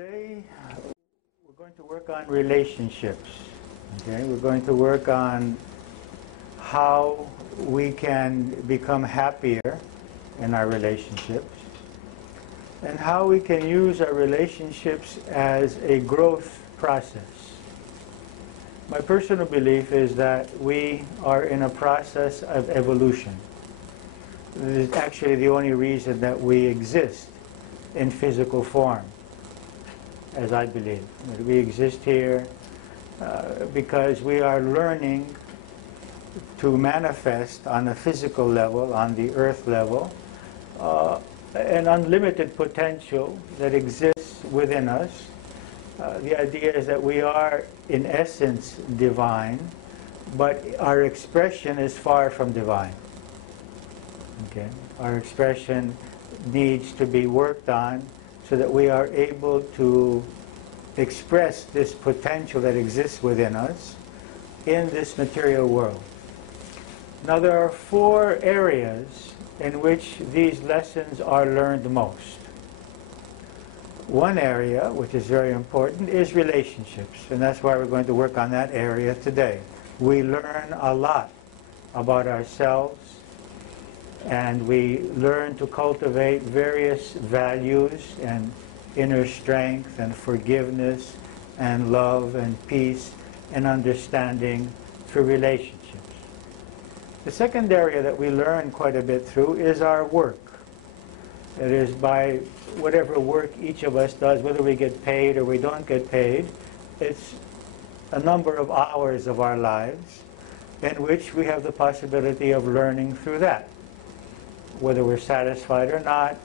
Today, we're going to work on relationships. Okay, we're going to work on how we can become happier in our relationships and how we can use our relationships as a growth process. My personal belief is that we are in a process of evolution. This is actually the only reason that we exist in physical form, as I believe. We exist here because we are learning to manifest on a physical level, on the earth level, an unlimited potential that exists within us. The idea is that we are, in essence, divine, but our expression is far from divine. Okay? Our expression needs to be worked on so that we are able to express this potential that exists within us in this material world. Now, there are 4 areas in which these lessons are learned most. One area, which is very important, is relationships, and that's why we're going to work on that area today. We learn a lot about ourselves, and we learn to cultivate various values and inner strength and forgiveness and love and peace and understanding through relationships. The second area that we learn quite a bit through is our work. That is, by whatever work each of us does, whether we get paid or we don't get paid, it's a number of hours of our lives in which we have the possibility of learning through that. Whether we're satisfied or not,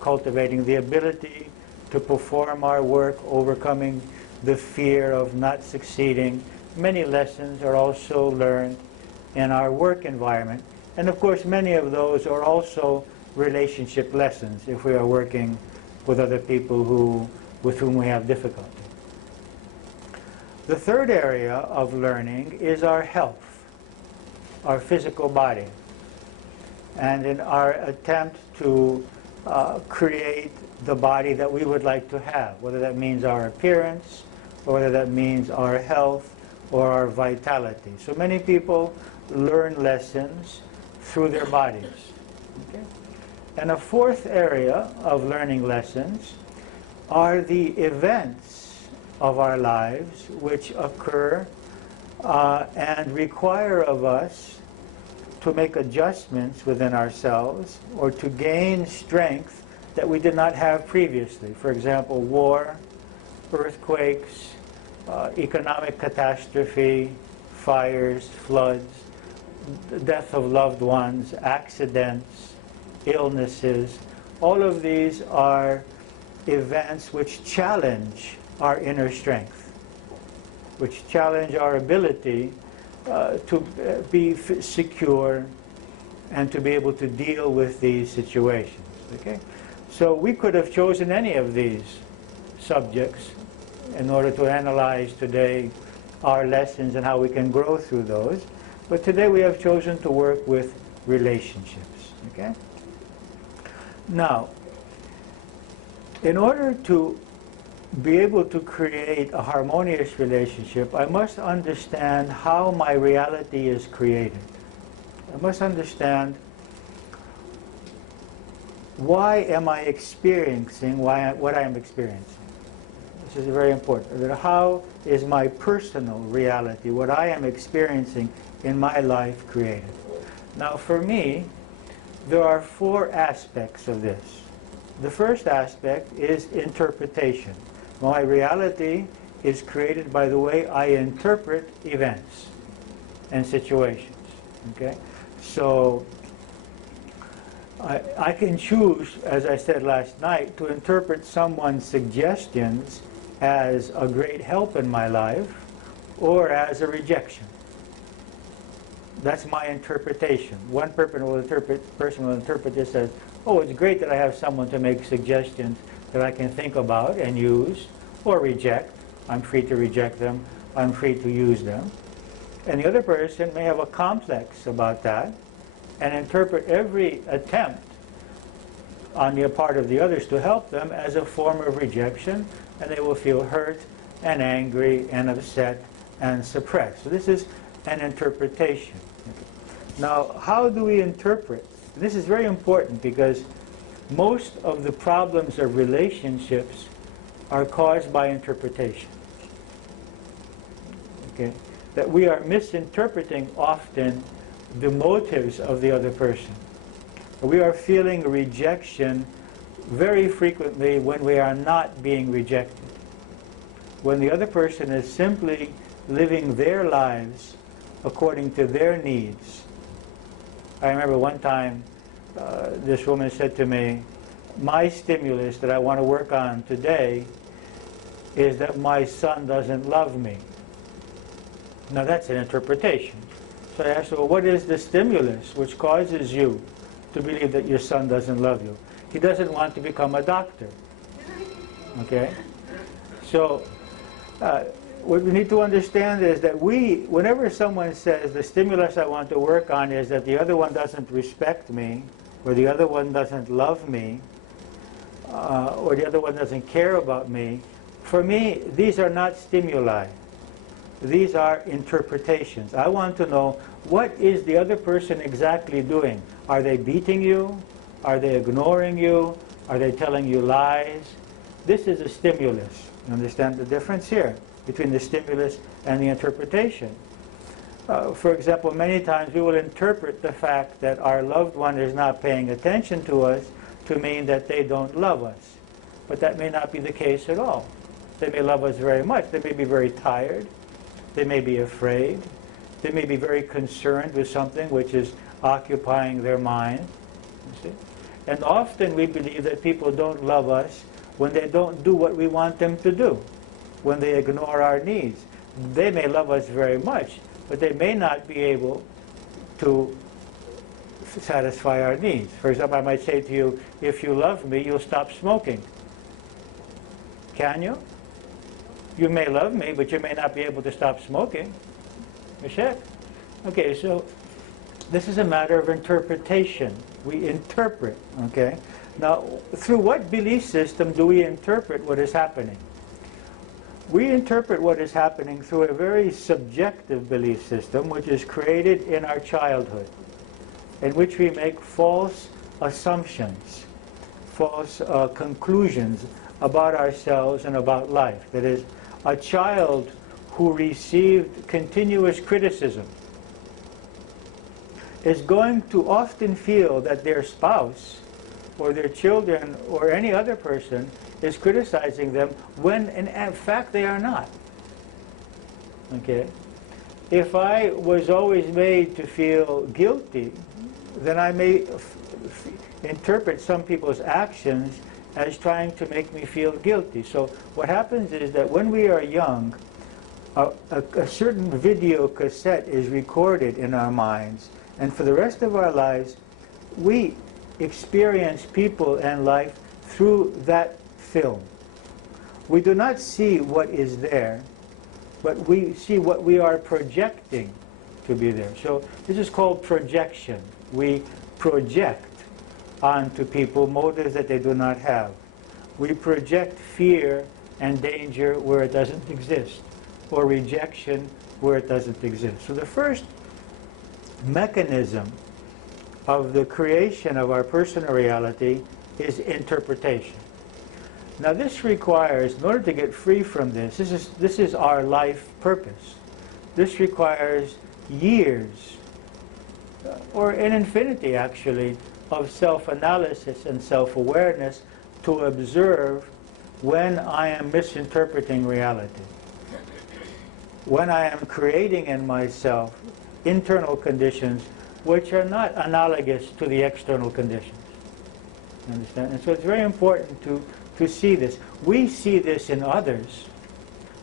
cultivating the ability to perform our work, overcoming the fear of not succeeding. Many lessons are also learned in our work environment. And of course, many of those are also relationship lessons if we are working with other people with whom we have difficulty. The third area of learning is our health, our physical body. And in our attempt to create the body that we would like to have, whether that means our appearance, or whether that means our health, or our vitality. So many people learn lessons through their bodies. Okay? And a fourth area of learning lessons are the events of our lives which occur and require of us to make adjustments within ourselves or to gain strength that we did not have previously. For example, war, earthquakes, economic catastrophe, fires, floods, the death of loved ones, accidents, illnesses. All of these are events which challenge our inner strength, which challenge our ability to be secure and to be able to deal with these situations. Okay? So we could have chosen any of these subjects in order to analyze today our lessons and how we can grow through those. But today we have chosen to work with relationships. Okay? Now, in order to be able to create a harmonious relationship, I must understand how my reality is created. I must understand why am I experiencing what I am experiencing. This is very important. How is my personal reality, what I am experiencing in my life, created? Now, for me, there are 4 aspects of this. The first aspect is interpretation. My reality is created by the way I interpret events and situations. Okay? So I can choose, as I said last night, to interpret someone's suggestions as a great help in my life or as a rejection. That's my interpretation. One person will interpret this as, oh, it's great that I have someone to make suggestions that I can think about and use, or reject. I'm free to reject them. I'm free to use them. And the other person may have a complex about that and interpret every attempt on the part of the others to help them as a form of rejection and they will feel hurt and angry and upset and suppressed. So this is an interpretation. Now, how do we interpret? This is very important because most of the problems of relationships are caused by interpretation. Okay? That we are misinterpreting often the motives of the other person. We are feeling rejection very frequently when we are not being rejected. When the other person is simply living their lives according to their needs. I remember one time this woman said to me, my stimulus that I want to work on today is that my son doesn't love me. Now that's an interpretation. So I asked her, well, what is the stimulus which causes you to believe that your son doesn't love you? He doesn't want to become a doctor. Okay? So what we need to understand is that whenever someone says the stimulus I want to work on is that the other one doesn't respect me, or the other one doesn't love me, or the other one doesn't care about me, for me, these are not stimuli. These are interpretations. I want to know, what is the other person exactly doing? Are they beating you? Are they ignoring you? Are they telling you lies? This is a stimulus. You understand the difference here between the stimulus and the interpretation? For example, many times we will interpret the fact that our loved one is not paying attention to us to mean that they don't love us. But that may not be the case at all. They may love us very much. They may be very tired. They may be afraid. They may be very concerned with something which is occupying their mind. You see? And often we believe that people don't love us when they don't do what we want them to do, when they ignore our needs. They may love us very much, but they may not be able to satisfy our needs. For example, I might say to you, if you love me, you'll stop smoking. Can you? You may love me, but you may not be able to stop smoking. You check? Okay, so this is a matter of interpretation. We interpret, okay? Now, through what belief system do we interpret what is happening? We interpret what is happening through a very subjective belief system, which is created in our childhood, in which we make false assumptions, false conclusions about ourselves and about life. That is, a child who received continuous criticism is going to often feel that their spouse or their children or any other person is criticizing them when in fact they are not. Okay? If I was always made to feel guilty, then I may interpret some people's actions as trying to make me feel guilty. So what happens is that when we are young, a certain video cassette is recorded in our minds, and for the rest of our lives, we experience people and life through that film. We do not see what is there, but we see what we are projecting to be there. So this is called projection. We project onto people motives that they do not have. We project fear and danger where it doesn't exist, or rejection where it doesn't exist. So the first mechanism of the creation of our personal reality is interpretation. Now this requires, in order to get free from this is our life purpose. This requires years, or an infinity actually, of self-analysis and self-awareness to observe when I am misinterpreting reality. When I am creating in myself internal conditions which are not analogous to the external conditions. You understand? And so it's very important to see this. We see this in others.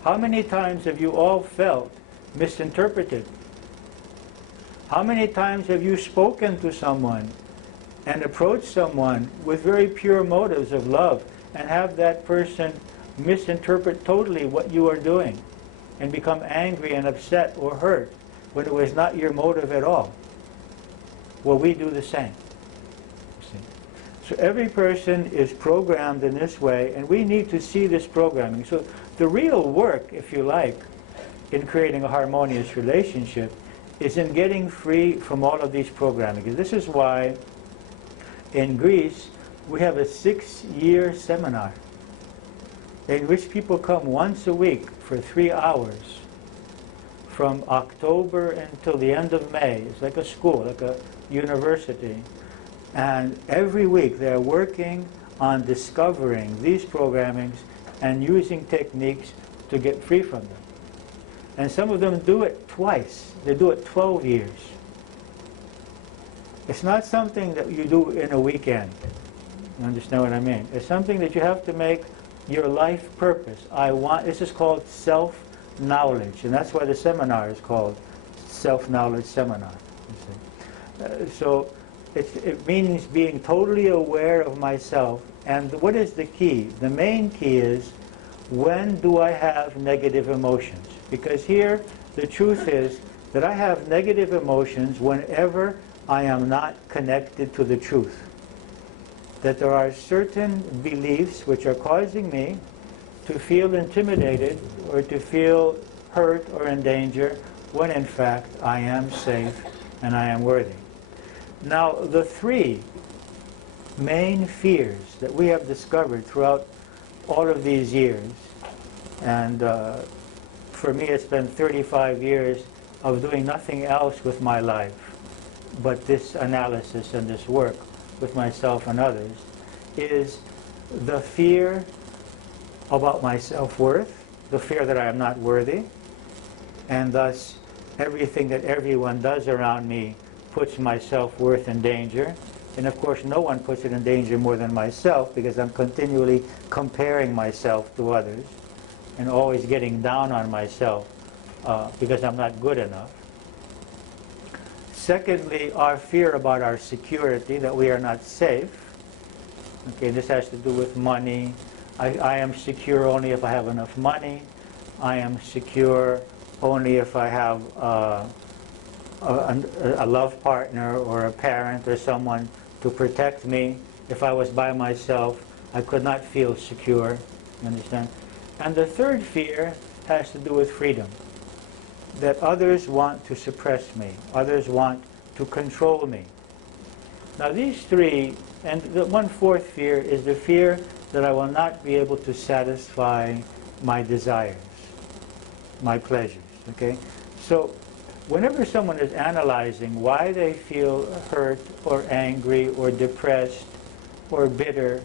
How many times have you all felt misinterpreted? How many times have you spoken to someone and approached someone with very pure motives of love and have that person misinterpret totally what you are doing and become angry and upset or hurt when it was not your motive at all? Well, we do the same. See? So every person is programmed in this way, and we need to see this programming. So the real work, if you like, in creating a harmonious relationship is in getting free from all of these programming. And this is why in Greece we have a 6-year seminar in which people come once a week for 3 hours from October until the end of May. It's like a school, like a university. And every week they're working on discovering these programmings and using techniques to get free from them. And some of them do it twice. They do it 12 years. It's not something that you do in a weekend. You understand what I mean? It's something that you have to make your life purpose. This is called self-knowledge, and that's why the seminar is called Self-Knowledge Seminar. So it means being totally aware of myself. And what is the key? The main key is, when do I have negative emotions? Because here the truth is that I have negative emotions whenever I am not connected to the truth. That there are certain beliefs which are causing me to feel intimidated or to feel hurt or in danger, when in fact I am safe and I am worthy. Now, the 3 main fears that we have discovered throughout all of these years, and for me it's been 35 years of doing nothing else with my life but this analysis and this work with myself and others, is the fear about my self-worth, the fear that I am not worthy, and thus everything that everyone does around me puts my self-worth in danger. And of course no one puts it in danger more than myself, because I'm continually comparing myself to others and always getting down on myself because I'm not good enough. Secondly, our fear about our security, that we are not safe. Okay, this has to do with money. I am secure only if I have enough money. I am secure only if I have a love partner or a parent or someone to protect me. If I was by myself, I could not feel secure. You understand? And the third fear has to do with freedom. That others want to suppress me. Others want to control me. Now these 3, and the 1/4 fear is the fear that I will not be able to satisfy my desires, my pleasures. Okay? So whenever someone is analyzing why they feel hurt or angry or depressed or bitter,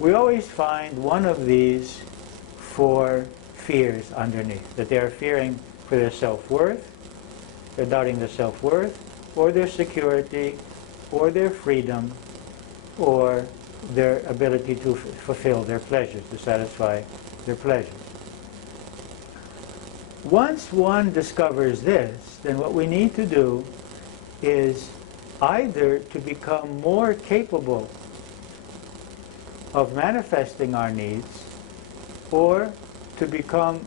we always find one of these 4 fears underneath. That they are fearing for their self-worth, they're doubting their self-worth, or their security, or their freedom, or their ability to fulfill their pleasures, to satisfy their pleasures. Once one discovers this, then what we need to do is either to become more capable of manifesting our needs, or to become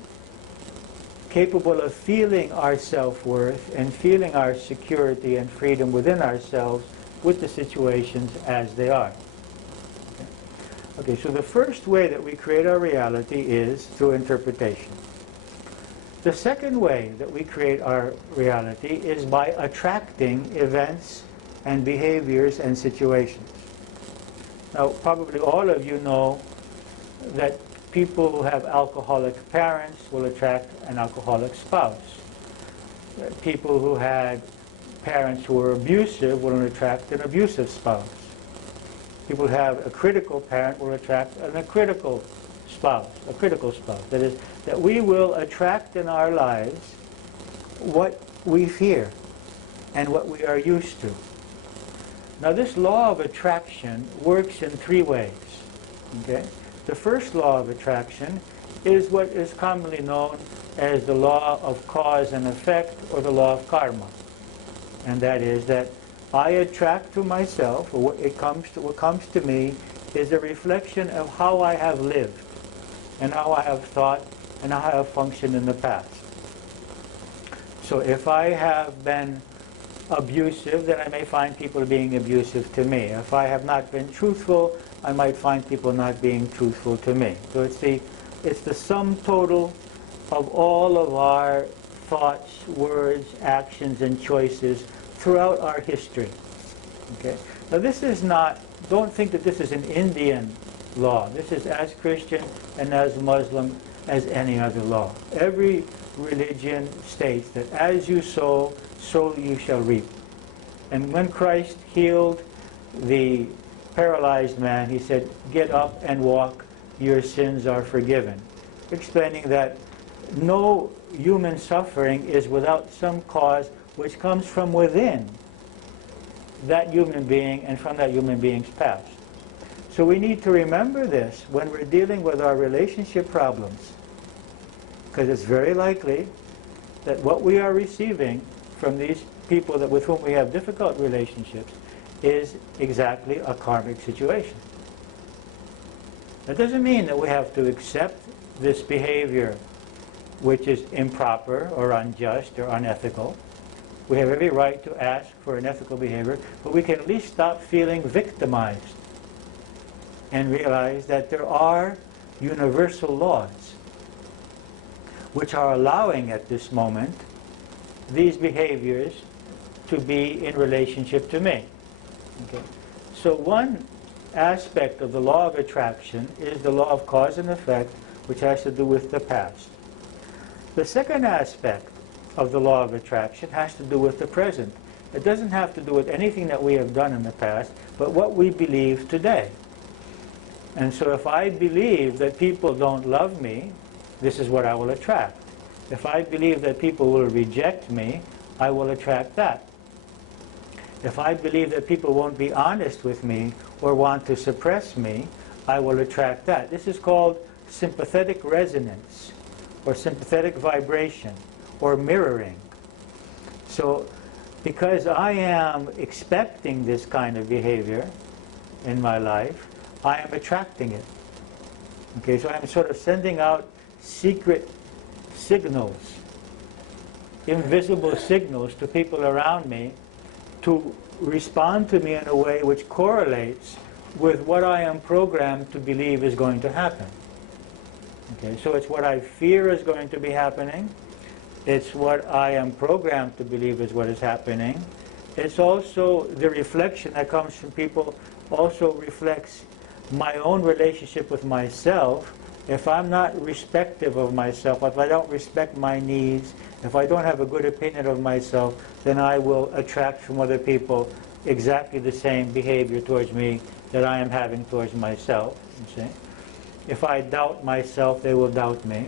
capable of feeling our self-worth and feeling our security and freedom within ourselves with the situations as they are. Okay, so the first way that we create our reality is through interpretation. The second way that we create our reality is by attracting events and behaviors and situations. Now, probably all of you know that people who have alcoholic parents will attract an alcoholic spouse. People who had parents who were abusive will attract an abusive spouse. People who have a critical parent will attract a critical spouse, a critical spouse. That is, that we will attract in our lives what we fear and what we are used to. Now this law of attraction works in 3 ways. Okay? The first law of attraction is what is commonly known as the law of cause and effect, or the law of karma. And that is that I attract to myself, or what comes to me is a reflection of how I have lived and how I have thought and how I have functioned in the past. So if I have been abusive, then I may find people being abusive to me. If I have not been truthful, I might find people not being truthful to me. So it's the sum total of all of our thoughts, words, actions, and choices throughout our history. Okay? Now this is not, don't think that this is an Indian law. This is as Christian and as Muslim as any other law. Every religion states that as you sow, so you shall reap. And when Christ healed the paralyzed man, he said, get up and walk, your sins are forgiven. Explaining that no human suffering is without some cause which comes from within that human being and from that human being's past. So we need to remember this when we're dealing with our relationship problems, because it's very likely that what we are receiving from these people with whom we have difficult relationships is exactly a karmic situation. That doesn't mean that we have to accept this behavior which is improper or unjust or unethical. We have every right to ask for unethical behavior, but we can at least stop feeling victimized and realize that there are universal laws which are allowing at this moment these behaviors to be in relationship to me. Okay. So one aspect of the law of attraction is the law of cause and effect, which has to do with the past. The second aspect of the law of attraction has to do with the present. It doesn't have to do with anything that we have done in the past, but what we believe today. And so if I believe that people don't love me, this is what I will attract. If I believe that people will reject me, I will attract that. If I believe that people won't be honest with me or want to suppress me, I will attract that. This is called sympathetic resonance or sympathetic vibration or mirroring. So because I am expecting this kind of behavior in my life, I am attracting it. Okay, so I'm sort of sending out secret signals, invisible signals to people around me to respond to me in a way which correlates with what I am programmed to believe is going to happen. Okay, so it's what I fear is going to be happening. It's what I am programmed to believe is what is happening. It's also the reflection that comes from people also reflects my own relationship with myself. If I'm not respective of myself, if I don't respect my needs, if I don't have a good opinion of myself, then I will attract from other people exactly the same behavior towards me that I am having towards myself. You see? If I doubt myself, they will doubt me.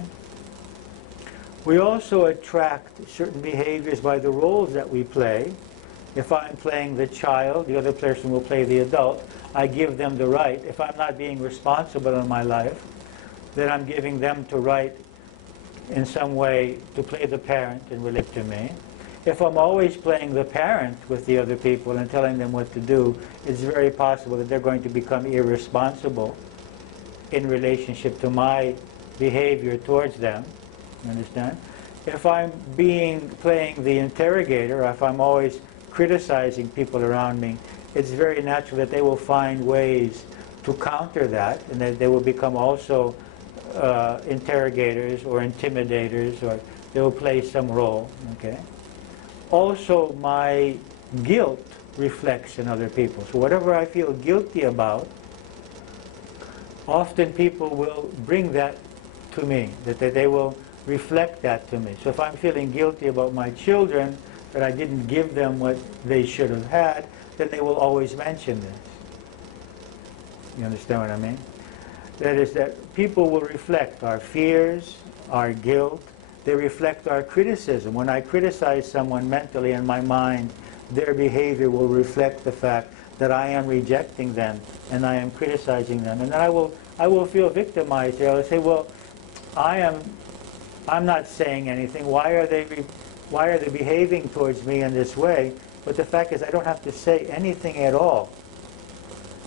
We also attract certain behaviors by the roles that we play. If I'm playing the child, the other person will play the adult. I give them the right. If I'm not being responsible in my life, then I'm giving them the right in some way to play the parent and relate to me. If I'm always playing the parent with the other people and telling them what to do, it's very possible that they're going to become irresponsible in relationship to my behavior towards them. You understand? If I'm playing the interrogator, or if I'm always criticizing people around me, it's very natural that they will find ways to counter that, and that they will become also interrogators or intimidators, or they will play some role. Okay. Also, my guilt reflects in other people. So whatever I feel guilty about, often people will bring that to me, that they will reflect that to me. So if I'm feeling guilty about my children, that I didn't give them what they should have had, then they will always mention this. You understand what I mean? That is, that people will reflect our fears, our guilt. They reflect our criticism. When I criticize someone mentally in my mind, their behavior will reflect the fact that I am rejecting them and I am criticizing them. And then I will feel victimized. I will say, well, I'm not saying anything. Why are they behaving towards me in this way? But the fact is, I don't have to say anything at all.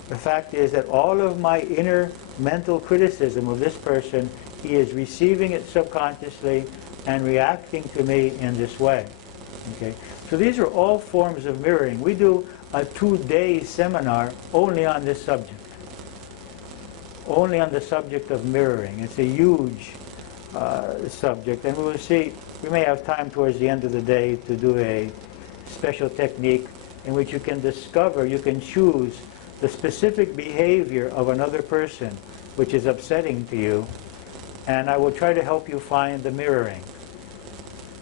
The fact is that all of my inner mental criticism of this person, he is receiving it subconsciously and reacting to me in this way. Okay? So these are all forms of mirroring. We do a 2-day seminar only on this subject. Only on the subject of mirroring. It's a huge subject, and we will see, we may have time towards the end of the day to do a special technique in which you can discover, you can choose the specific behavior of another person which is upsetting to you, and I will try to help you find the mirroring,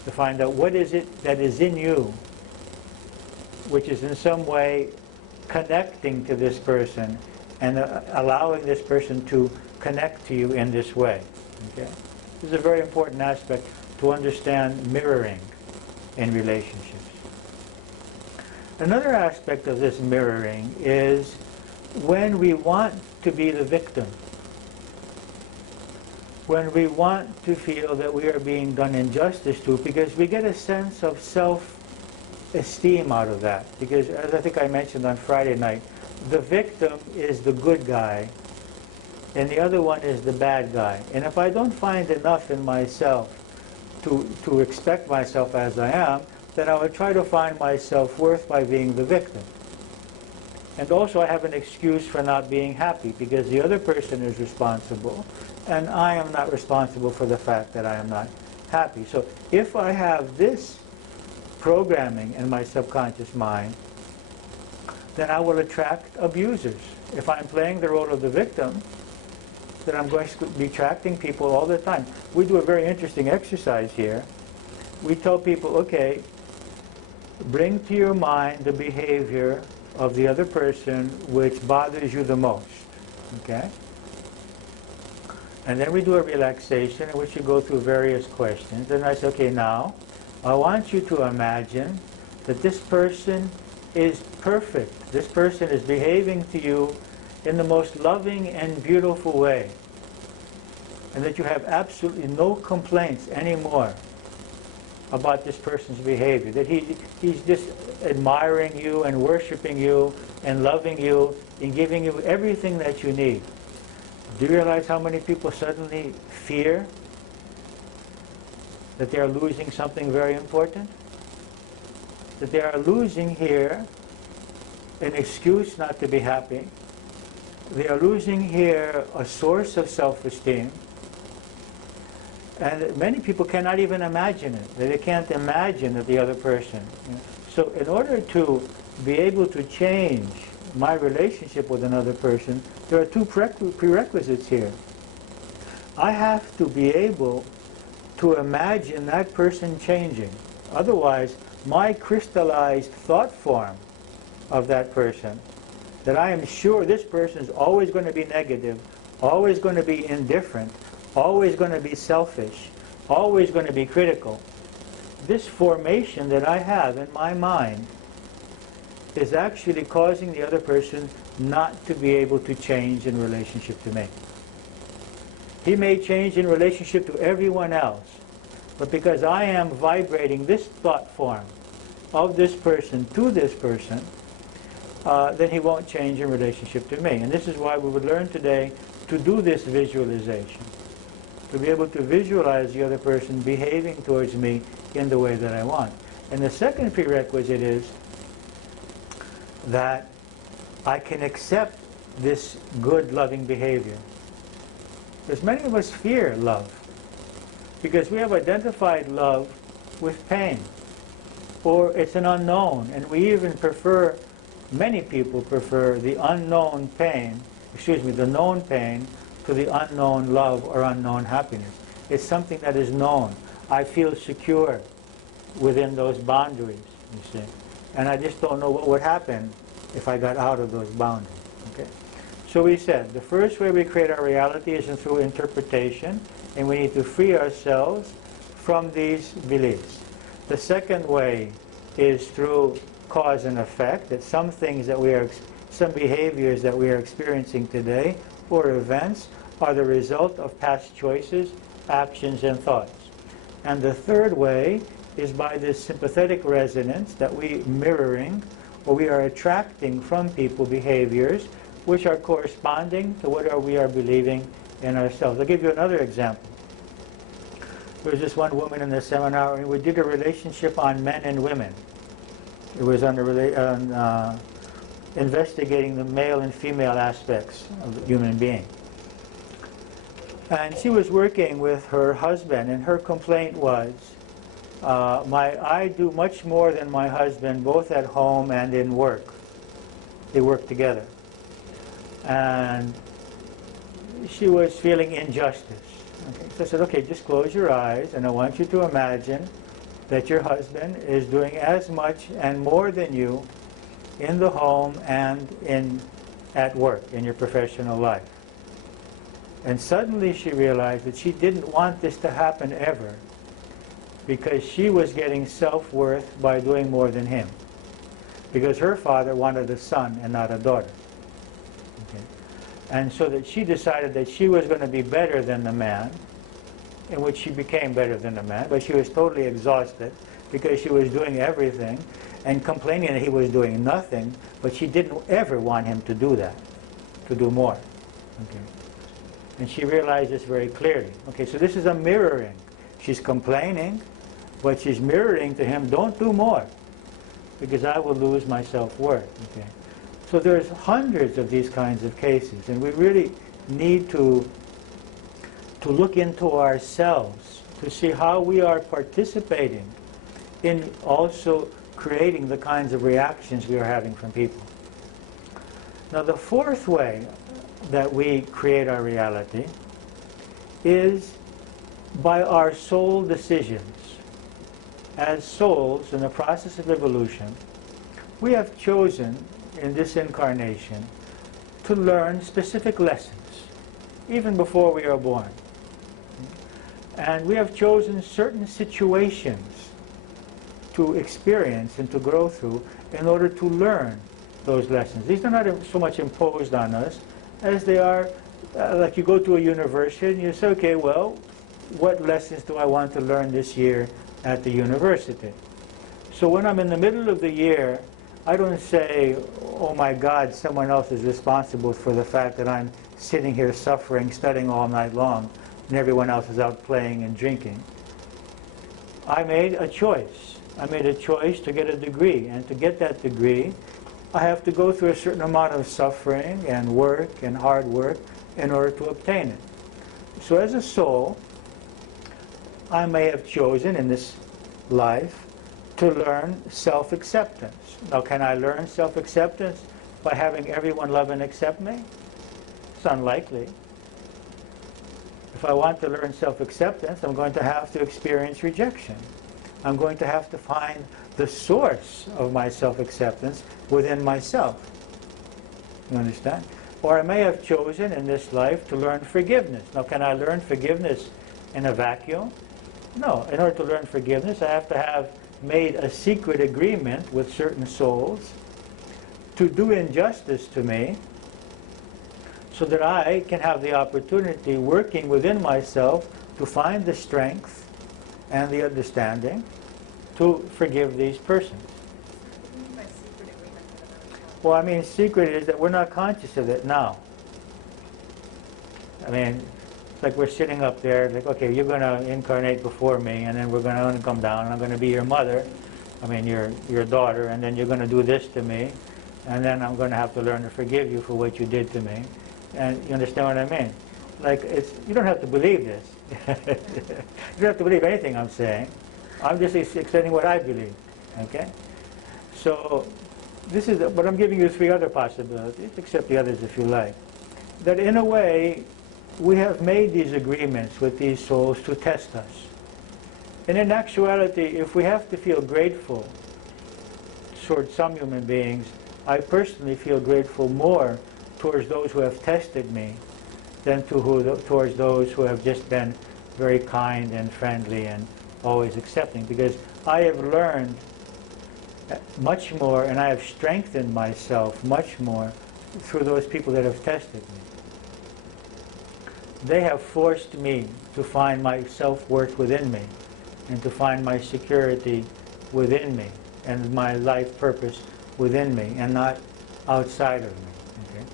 to find out what is it that is in you which is in some way connecting to this person and allowing this person to connect to you in this way. Okay? This is a very important aspect to understand mirroring in relationships. Another aspect of this mirroring is when we want to be the victim, when we want to feel that we are being done injustice to, because we get a sense of self-esteem out of that. Because, as I think I mentioned on Friday night, the victim is the good guy, and the other one is the bad guy. And if I don't find enough in myself to expect myself as I am, then I would try to find my self-worth by being the victim. And also I have an excuse for not being happy because the other person is responsible and I am not responsible for the fact that I am not happy. So if I have this programming in my subconscious mind, then I will attract abusers. If I'm playing the role of the victim, then I'm going to be attracting people all the time. We do a very interesting exercise here. We tell people, okay, bring to your mind the behavior of the other person which bothers you the most. Okay? And then we do a relaxation in which you go through various questions. And I say, okay, now, I want you to imagine that this person is perfect. This person is behaving to you in the most loving and beautiful way. And that you have absolutely no complaints anymore about this person's behavior. That he's just admiring you and worshiping you and loving you and giving you everything that you need. Do you realize how many people suddenly fear that they are losing something very important? That they are losing here an excuse not to be happy. They are losing here a source of self-esteem. And many people cannot even imagine it. They can't imagine that the other person. So in order to be able to change my relationship with another person, there are two prerequisites here. I have to be able to imagine that person changing. Otherwise, my crystallized thought form of that person, that I am sure this person is always going to be negative, always going to be indifferent, always going to be selfish, always going to be critical. This formation that I have in my mind is actually causing the other person not to be able to change in relationship to me. He may change in relationship to everyone else, but because I am vibrating this thought form of this person to this person, then he won't change in relationship to me. And this is why we would learn today to do this visualization, to be able to visualize the other person behaving towards me in the way that I want. And the second prerequisite is that I can accept this good, loving behavior. Because many of us fear love, because we have identified love with pain, or it's an unknown, and we even prefer, many people prefer the unknown pain, the known pain to the unknown love or unknown happiness. It's something that is known. I feel secure within those boundaries, you see. And I just don't know what would happen if I got out of those boundaries. Okay? So we said, the first way we create our reality is through interpretation, and we need to free ourselves from these beliefs. The second way is through cause and effect, that some things that we are, some behaviors that we are experiencing today, or events, are the result of past choices, actions, and thoughts. And the third way is by this sympathetic resonance that we mirroring, or we are attracting from people behaviors which are corresponding to what we are believing in ourselves. I'll give you another example. There was this one woman in the seminar, and we did a relationship on men and women. It was on investigating the male and female aspects of the human being. And she was working with her husband, and her complaint was, I do much more than my husband, both at home and in work. They work together. And she was feeling injustice. Okay. So I said, okay, just close your eyes, and I want you to imagine that your husband is doing as much and more than you in the home and at work, in your professional life. And suddenly she realized that she didn't want this to happen ever, because she was getting self-worth by doing more than him. Because her father wanted a son and not a daughter. Okay. And so that she decided that she was going to be better than the man, in which she became better than the man, but she was totally exhausted because she was doing everything and complaining that he was doing nothing, but she didn't ever want him to do that, to do more. Okay. And she realized this very clearly. Okay, so this is a mirroring. She's complaining, but she's mirroring to him, don't do more, because I will lose my self-worth. Okay. So there's hundreds of these kinds of cases, and we really need to look into ourselves to see how we are participating in also creating the kinds of reactions we are having from people. Now, the fourth way that we create our reality is by our soul decisions. As souls in the process of evolution, we have chosen in this incarnation to learn specific lessons, even before we are born. And we have chosen certain situations to experience and to grow through in order to learn those lessons. These are not so much imposed on us as they are like you go to a university and you say, okay, well, what lessons do I want to learn this year at the university? So when I'm in the middle of the year, I don't say, oh my God, someone else is responsible for the fact that I'm sitting here suffering, studying all night long, and everyone else is out playing and drinking. I made a choice. I made a choice to get a degree, and to get that degree, I have to go through a certain amount of suffering and work and hard work in order to obtain it. So as a soul, I may have chosen in this life to learn self-acceptance. Now, can I learn self-acceptance by having everyone love and accept me? It's unlikely. If I want to learn self-acceptance, I'm going to have to experience rejection. I'm going to have to find the source of my self-acceptance within myself. You understand? Or I may have chosen in this life to learn forgiveness. Now, can I learn forgiveness in a vacuum? No. In order to learn forgiveness, I have to have made a secret agreement with certain souls to do injustice to me so that I can have the opportunity, working within myself, to find the strength and the understanding to forgive these persons. Well, I mean, secret is that we're not conscious of it now. I mean, it's like we're sitting up there, like, okay, you're going to incarnate before me, and then we're going to come down, and I'm going to be your mother, I mean, your daughter, and then you're going to do this to me, and then I'm going to have to learn to forgive you for what you did to me. And you understand what I mean? Like, you don't have to believe this. You don't have to believe anything I'm saying. I'm just explaining what I believe. Okay? So, this is, but I'm giving you three other possibilities, accept the others if you like. That in a way, we have made these agreements with these souls to test us. And in actuality, if we have to feel grateful towards some human beings, I personally feel grateful more towards those who have tested me than towards those who have just been very kind and friendly and always accepting. Because I have learned much more, and I have strengthened myself much more through those people that have tested me. They have forced me to find my self-worth within me, and to find my security within me, and my life purpose within me, and not outside of me. Okay?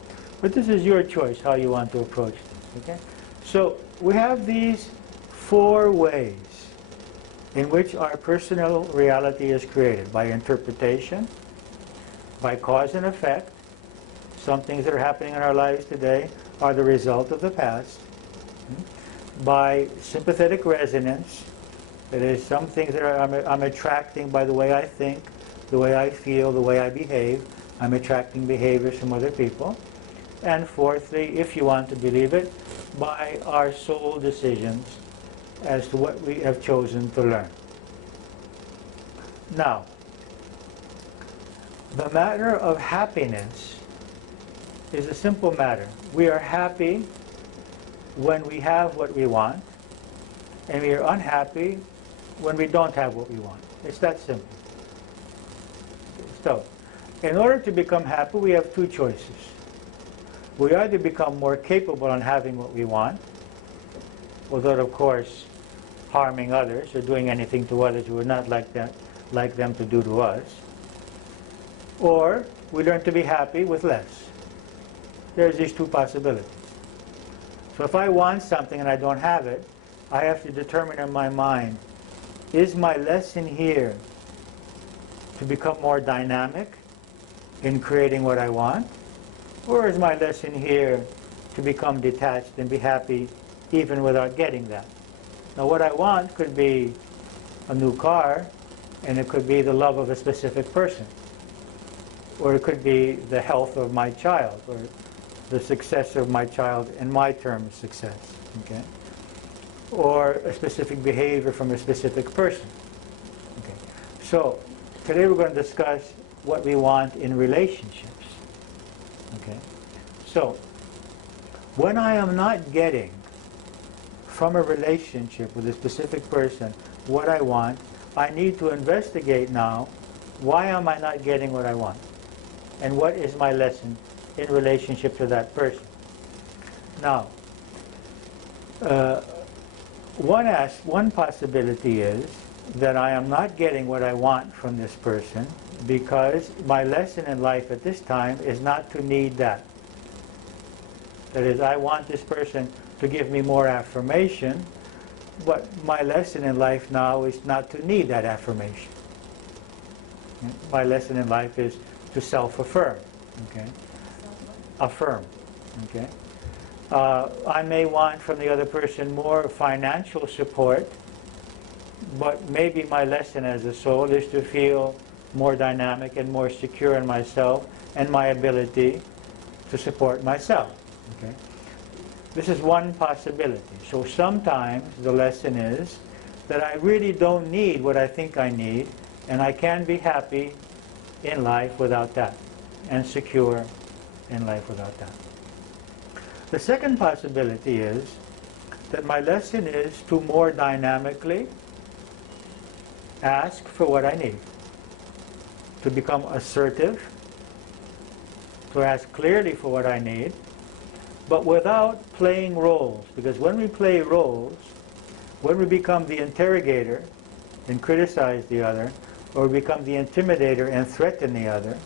But this is your choice, how you want to approach this. Okay? So we have these four ways in which our personal reality is created by interpretation, by cause and effect. Some things that are happening in our lives today are the result of the past. By sympathetic resonance, that is, some things that I'm attracting by the way I think, the way I feel, the way I behave. I'm attracting behaviors from other people. And fourthly, if you want to believe it, by our soul decisions as to what we have chosen to learn. Now, the matter of happiness is a simple matter. We are happy when we have what we want, and we are unhappy when we don't have what we want. It's that simple. So, in order to become happy, we have two choices. We either become more capable in having what we want, without, of course, harming others or doing anything to others we would not like them to do to us, or we learn to be happy with less. There's these two possibilities. So if I want something and I don't have it, I have to determine in my mind, is my lesson here to become more dynamic in creating what I want? Or is my lesson here to become detached and be happy even without getting that? Now what I want could be a new car, and it could be the love of a specific person. Or it could be the health of my child, or the success of my child in my term of success. Okay? Or a specific behavior from a specific person. Okay. So today we're going to discuss what we want in relationships. Okay. So when I am not getting from a relationship with a specific person what I want, I need to investigate now, why am I not getting what I want? And what is my lesson in relationship to that person? Now, one possibility is that I am not getting what I want from this person because my lesson in life at this time is not to need that. That is, I want this person to give me more affirmation, but my lesson in life now is not to need that affirmation. My lesson in life is to self-affirm. Okay? Affirm. Okay? I may want from the other person more financial support, but maybe my lesson as a soul is to feel more dynamic and more secure in myself and my ability to support myself. Okay? This is one possibility. So sometimes the lesson is that I really don't need what I think I need, and I can be happy in life without that, and secure in life without that. The second possibility is that my lesson is to more dynamically ask for what I need, to become assertive, to ask clearly for what I need, but without playing roles. Because when we play roles, when we become the interrogator and criticize the other, or become the intimidator and threaten the other,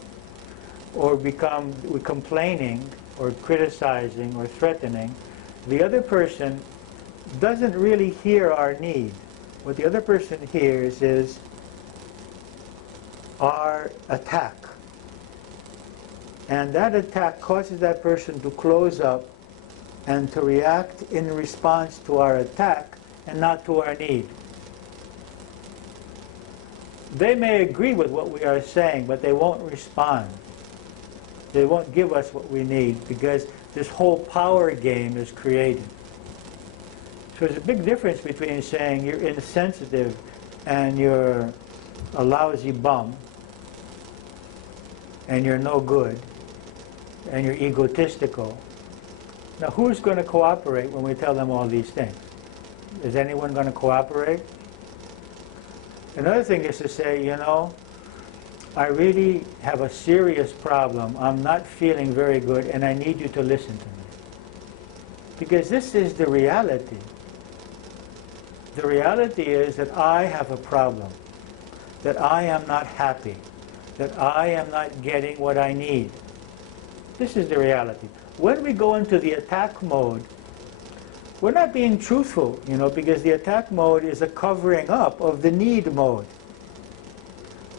or become complaining or criticizing or threatening, the other person doesn't really hear our need. What the other person hears is our attack. And that attack causes that person to close up and to react in response to our attack and not to our need. They may agree with what we are saying, but they won't respond. They won't give us what we need because this whole power game is created. So there's a big difference between saying you're insensitive and you're a lousy bum and you're no good and you're egotistical. Now who's going to cooperate when we tell them all these things? Is anyone going to cooperate? Another thing is to say, you know, I really have a serious problem. I'm not feeling very good and I need you to listen to me. Because this is the reality. The reality is that I have a problem, that I am not happy, that I am not getting what I need. This is the reality. When we go into the attack mode, we're not being truthful, you know, because the attack mode is a covering up of the need mode.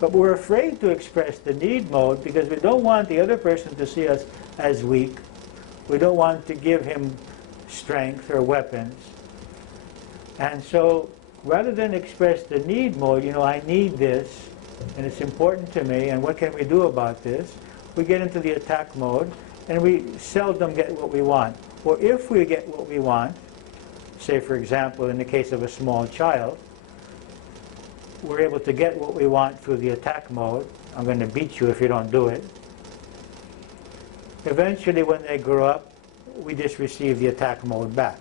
But we're afraid to express the need mode because we don't want the other person to see us as weak. We don't want to give him strength or weapons. And so rather than express the need mode, you know, I need this, and it's important to me, and what can we do about this? We get into the attack mode, and we seldom get what we want. Or if we get what we want, say for example in the case of a small child, we're able to get what we want through the attack mode. I'm going to beat you if you don't do it. Eventually when they grow up, we just receive the attack mode back.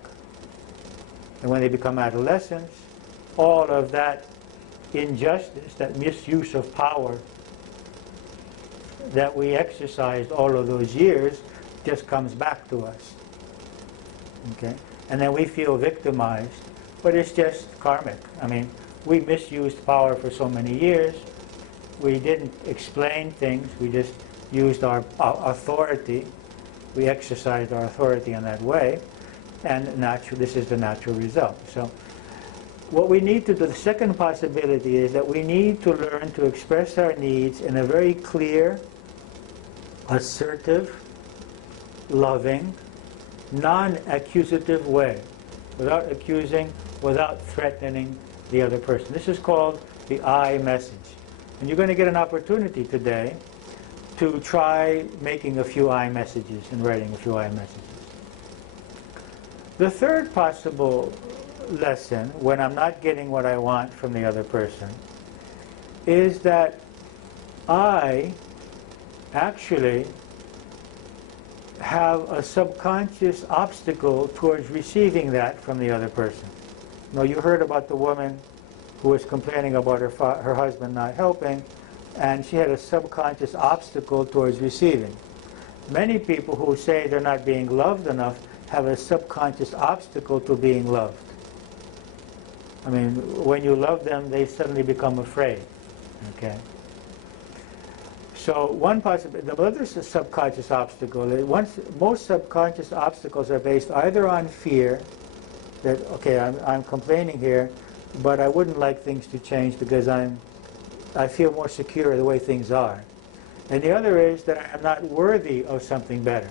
And when they become adolescents, all of that injustice, that misuse of power that we exercised all of those years just comes back to us. Okay? And then we feel victimized, but it's just karmic. I mean, we misused power for so many years. We didn't explain things. We just used our authority. We exercised our authority in that way. And this is the natural result. So what we need to do, the second possibility is that we need to learn to express our needs in a very clear, assertive, loving, non-accusative way, without accusing, without threatening the other person. This is called the I message. And you're going to get an opportunity today to try making a few I messages and writing a few I messages. The third possible lesson, when I'm not getting what I want from the other person, is that I actually have a subconscious obstacle towards receiving that from the other person. Now, you heard about the woman who was complaining about her husband not helping, and she had a subconscious obstacle towards receiving. Many people who say they're not being loved enough have a subconscious obstacle to being loved. I mean, when you love them, they suddenly become afraid. Okay? So one possibility, the other subconscious obstacle, most subconscious obstacles are based either on fear, that, okay, I'm complaining here, but I wouldn't like things to change because I feel more secure the way things are. And the other is that I'm not worthy of something better.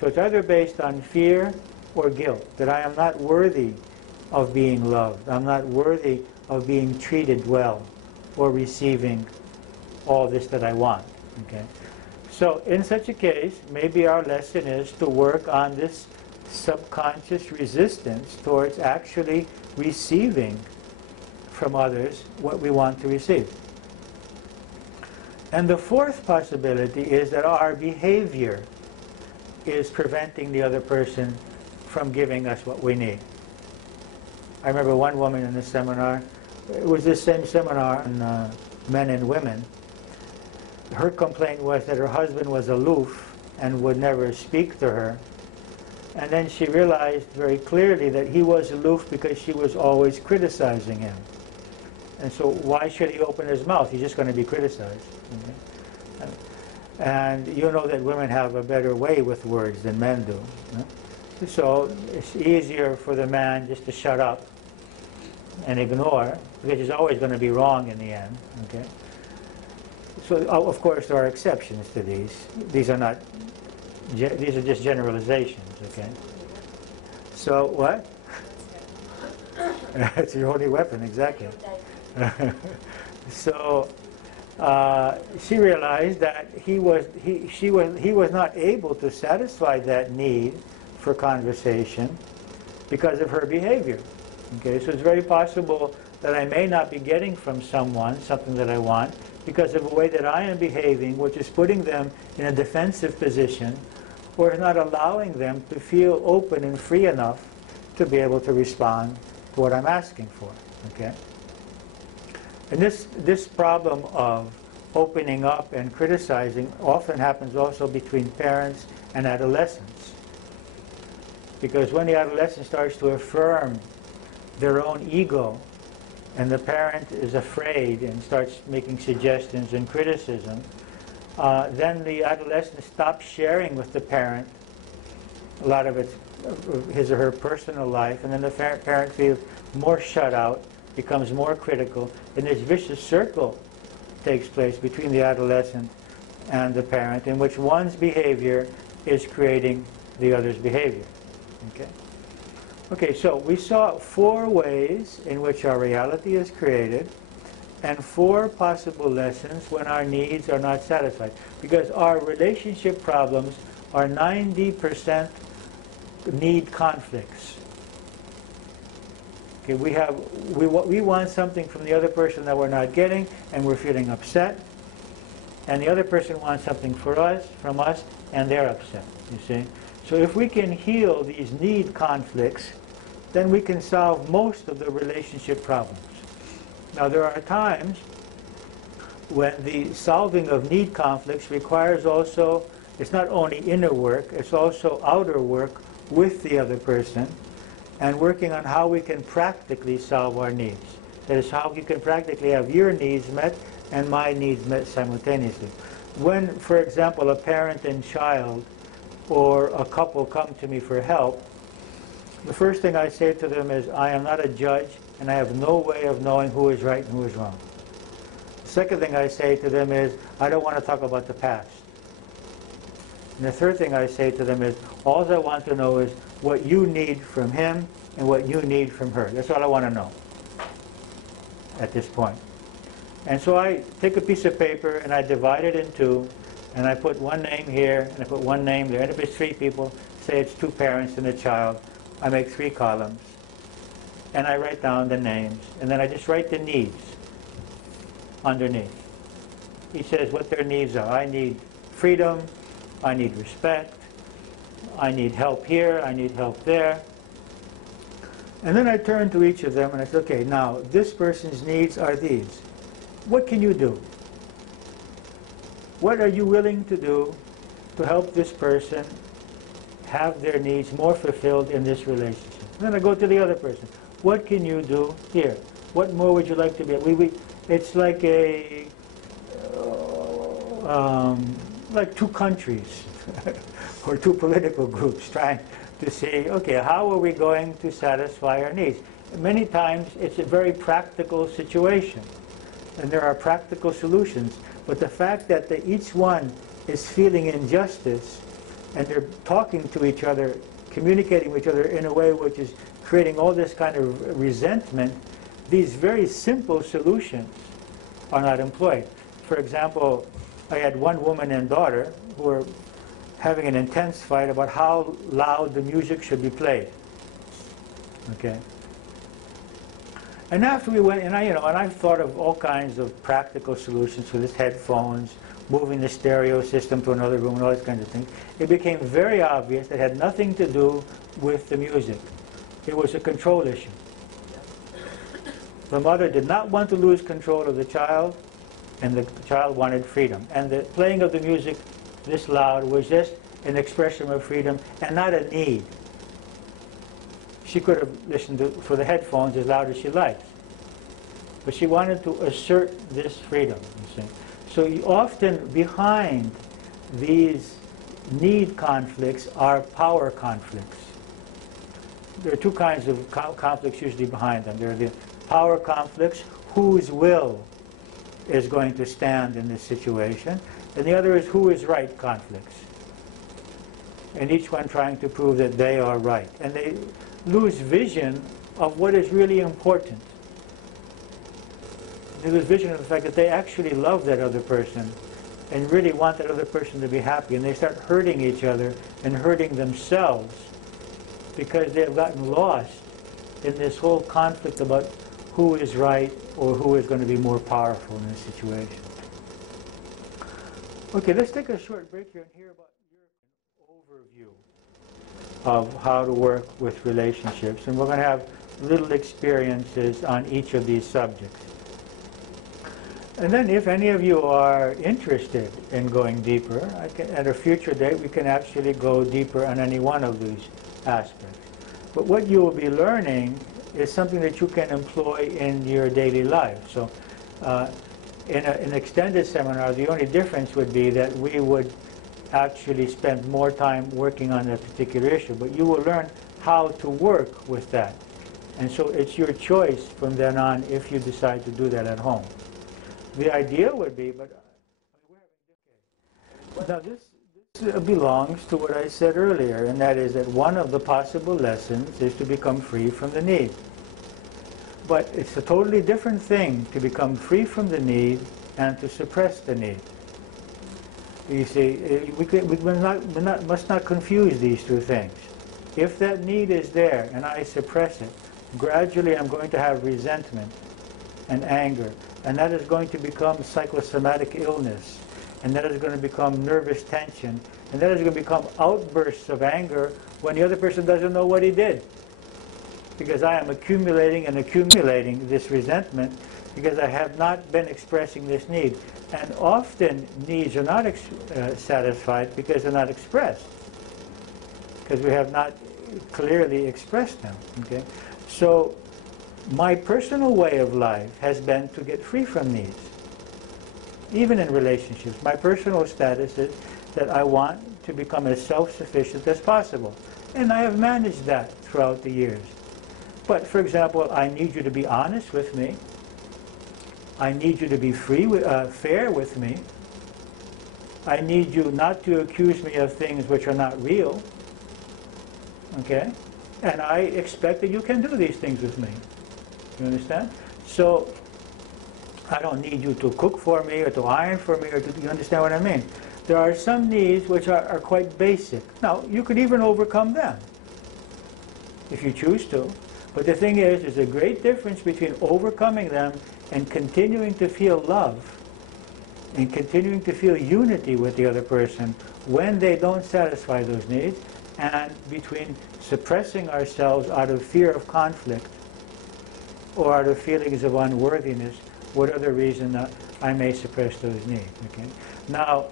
So it's either based on fear or guilt, that I am not worthy of being loved. I'm not worthy of being treated well or receiving all this that I want. Okay? So in such a case, maybe our lesson is to work on this subconscious resistance towards actually receiving from others what we want to receive. And the fourth possibility is that our behavior is preventing the other person from giving us what we need. I remember one woman in the seminar, it was the same seminar on men and women. Her complaint was that her husband was aloof and would never speak to her. And then she realized very clearly that he was aloof because she was always criticizing him. And so why should he open his mouth? He's just going to be criticized. Okay? And you know that women have a better way with words than men do. So it's easier for the man just to shut up and ignore, because he's always going to be wrong in the end. Okay? So of course there are exceptions to these. These are just generalizations. Okay? So what? It's your only weapon, exactly. So she realized that he was not able to satisfy that need for conversation because of her behavior. Okay, so it's very possible that I may not be getting from someone something that I want because of the way that I am behaving, which is putting them in a defensive position, or not allowing them to feel open and free enough to be able to respond to what I'm asking for. Okay? And this problem of opening up and criticizing often happens also between parents and adolescents. Because when the adolescent starts to affirm their own ego, and the parent is afraid and starts making suggestions and criticism, then the adolescent stops sharing with the parent a lot of it's his or her personal life, and then the parent feels more shut out, becomes more critical, and this vicious circle takes place between the adolescent and the parent, in which one's behavior is creating the other's behavior. Okay? Okay, so we saw 4 ways in which our reality is created, and 4 possible lessons when our needs are not satisfied. Because our relationship problems are 90% need conflicts. Okay, we want something from the other person that we're not getting, and we're feeling upset. And the other person wants something from us, and they're upset, you see. So if we can heal these need conflicts, then we can solve most of the relationship problems. Now there are times when the solving of need conflicts requires also, it's not only inner work, it's also outer work with the other person, and working on how we can practically solve our needs. That is, how you can practically have your needs met and my needs met simultaneously. When, for example, a parent and child or a couple come to me for help, the first thing I say to them is, I am not a judge, and I have no way of knowing who is right and who is wrong. The second thing I say to them is, I don't want to talk about the past. And the third thing I say to them is, all I want to know is what you need from him and what you need from her. That's all I want to know at this point. And so I take a piece of paper and I divide it in 2, and I put one name here and I put one name there. And if it's 3 people, say it's 2 parents and a child, I make 3 columns. And I write down the names. And then I just write the needs underneath. He says what their needs are. I need freedom, I need respect, I need help here, I need help there. And then I turn to each of them and I say, okay, now this person's needs are these. What can you do? What are you willing to do to help this person have their needs more fulfilled in this relationship? And then I go to the other person. What can you do here? What more would you like to be? It's like like 2 countries or 2 political groups trying to say, okay, how are we going to satisfy our needs? Many times it's a very practical situation, and there are practical solutions. But the fact that each one is feeling injustice, and they're talking to each other, communicating with each other in a way which is creating all this kind of resentment, these very simple solutions are not employed. For example, I had one woman and daughter who were having an intense fight about how loud the music should be played. Okay. And after we went, and I've thought of all kinds of practical solutions for this: headphones, moving the stereo system to another room, and all these kinds of things. It became very obvious that it had nothing to do with the music. It was a control issue. The mother did not want to lose control of the child, and the child wanted freedom. And the playing of the music this loud was just an expression of freedom and not a need. She could have listened for the headphones as loud as she liked. But she wanted to assert this freedom, you see. So often behind these need conflicts are power conflicts. There are 2 kinds of conflicts usually behind them. There are the power conflicts, whose will is going to stand in this situation, and the other is who is right conflicts. And each one trying to prove that they are right. And they lose vision of what is really important. They lose vision of the fact that they actually love that other person and really want that other person to be happy, and they start hurting each other and hurting themselves because they have gotten lost in this whole conflict about who is right or who is going to be more powerful in this situation. Okay, let's take a short break here and hear about your overview of how to work with relationships. And we're going to have little experiences on each of these subjects. And then if any of you are interested in going deeper, at a future date we can actually go deeper on any one of these aspects. But what you will be learning is something that you can employ in your daily life. So in an extended seminar, the only difference would be that we would actually spend more time working on that particular issue, but you will learn how to work with that. And so it's your choice from then on if you decide to do that at home. The idea would be, now this belongs to what I said earlier, and that is that one of the possible lessons is to become free from the need. But it's a totally different thing to become free from the need and to suppress the need. You see, we must not confuse these two things. If that need is there and I suppress it, gradually I'm going to have resentment and anger, and that is going to become psychosomatic illness, and that is going to become nervous tension, and that is going to become outbursts of anger when the other person doesn't know what he did. Because I am accumulating and accumulating this resentment because I have not been expressing this need. And often needs are not satisfied because they're not expressed, because we have not clearly expressed them. Okay? So my personal way of life has been to get free from needs. Even in relationships, my personal status is that I want to become as self-sufficient as possible. And I have managed that throughout the years. But, for example, I need you to be honest with me. I need you to be fair with me. I need you not to accuse me of things which are not real. Okay? And I expect that you can do these things with me. You understand? So, I don't need you to cook for me or to iron for me, or to, you understand what I mean? There are some needs which are quite basic. Now, you could even overcome them if you choose to. But the thing is, there's a great difference between overcoming them and continuing to feel love and continuing to feel unity with the other person when they don't satisfy those needs, and between suppressing ourselves out of fear of conflict or out of feelings of unworthiness, whatever reason I may suppress those needs. Okay? Now,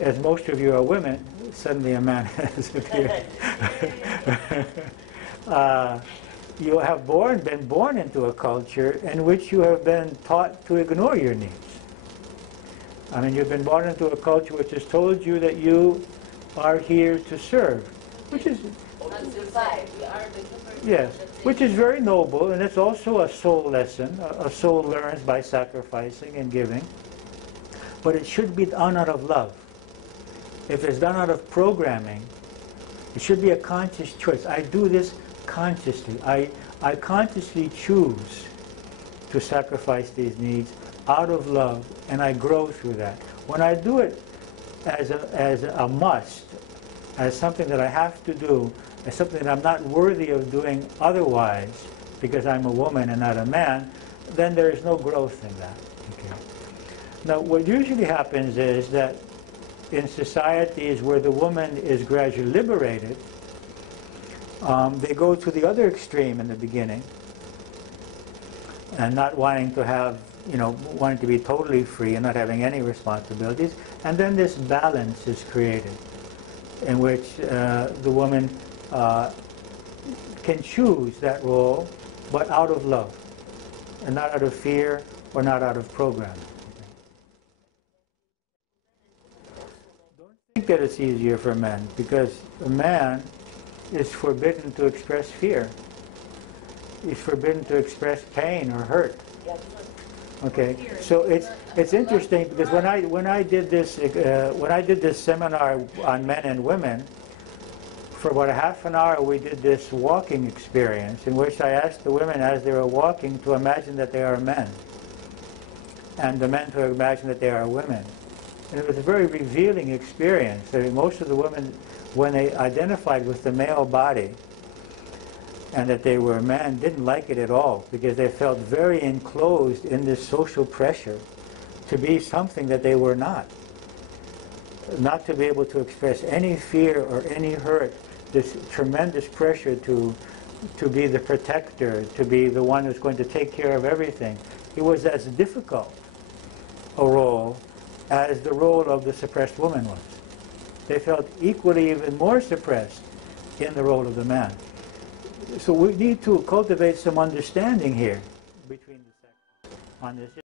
as most of you are women, suddenly a man has appeared. You have been born into a culture in which you have been taught to ignore your needs. I mean, you've been born into a culture which has told you that you are here to serve, which is yes, which is very noble, and it's also a soul lesson. A soul learns by sacrificing and giving, but it should be done out of love. If it's done out of programming, it should be a conscious choice. I do this consciously. I consciously choose to sacrifice these needs out of love, and I grow through that. When I do it as a must, as something that I have to do, as something that I'm not worthy of doing otherwise because I'm a woman and not a man, then there is no growth in that. Okay. Now, what usually happens is that in societies where the woman is gradually liberated, they go to the other extreme in the beginning and not wanting to have, wanting to be totally free and not having any responsibilities, and then this balance is created in which the woman can choose that role, but out of love and not out of fear or not out of programming. Don't think that it's easier for men, because a man is forbidden to express fear. He's forbidden to express pain or hurt. Okay, so it's interesting, because when I did this seminar on men and women, for about a half an hour we did this walking experience in which I asked the women as they were walking to imagine that they are men, and the men to imagine that they are women. And it was a very revealing experience. I mean, most of the women, when they identified with the male body and that they were men, didn't like it at all, because they felt very enclosed in this social pressure to be something that they were not to be able to express any fear or any hurt, this tremendous pressure to be the protector, to be the one who's going to take care of everything. It was as difficult a role as the role of the suppressed woman was. They felt equally, even more suppressed in the role of the man. So we need to cultivate some understanding here between the sexes on this issue.